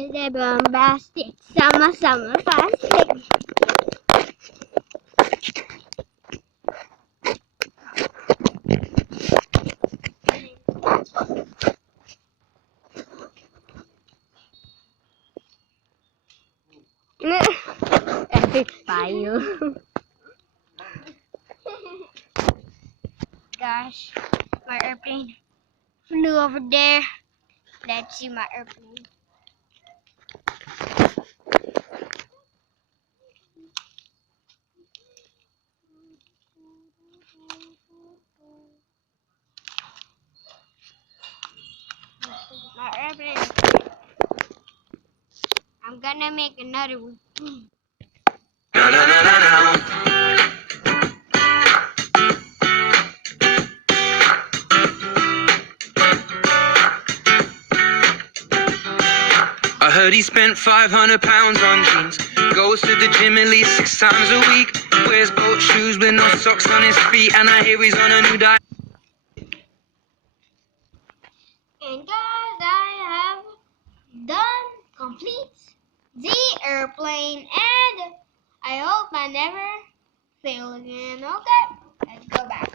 It's a bombastic, summer plastic. Epic fail. Gosh, my airplane flew over there. Let's see my airplane. My airplane. I'm gonna make another one. I heard he spent £500 on jeans. Goes to the gym at least 6 times a week. Wears boat shoes with no socks on his feet. And I hear he's on a new diet. And guys, I have done complete the airplane, and I hope I never fail again. Okay, let's go back.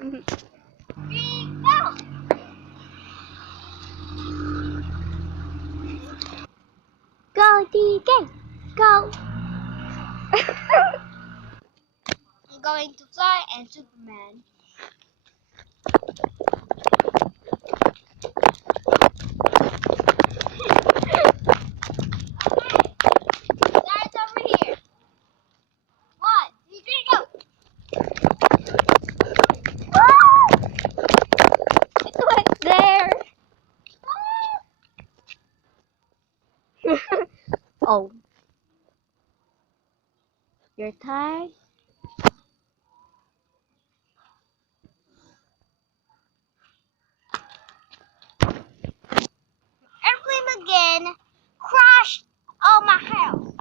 Go! Go, DK! Go! I'm going to fly and Superman. Guys, over here. 1, 2, 3, go! Oh! It went there. Oh. You're tired? Airplane again crashed on my house.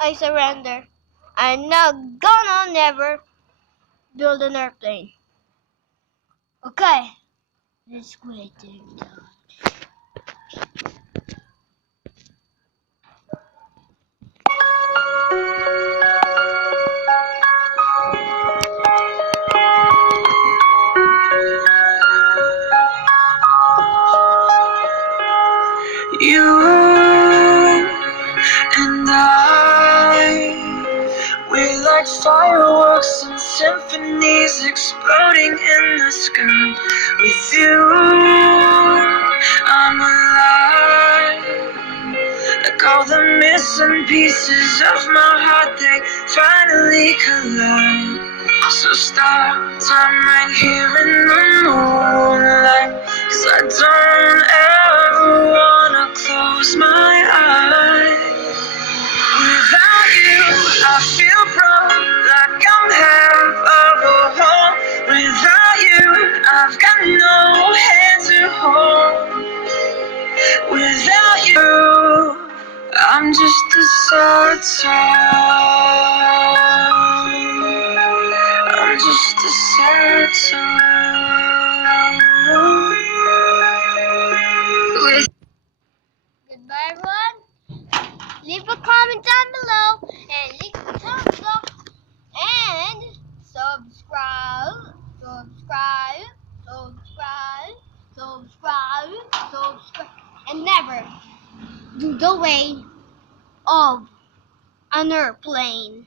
I surrender. I'm not gonna never build an airplane. Okay, let's quit it. You and I, we're like fireworks and symphonies exploding in the sky. With you, I'm alive. Like all the missing pieces of my heart, they finally collide. So stop time right here in the moonlight, 'cause I don't ever wanna close my eyes. Without you, I feel broke, like I'm half of a whole. Without you, I've got no hand to hold. Without you, I'm just a sad song. I'm just a sad song. Goodbye, everyone. Leave a comment down below and leave a thumbs up and subscribe, and never do the way of an airplane.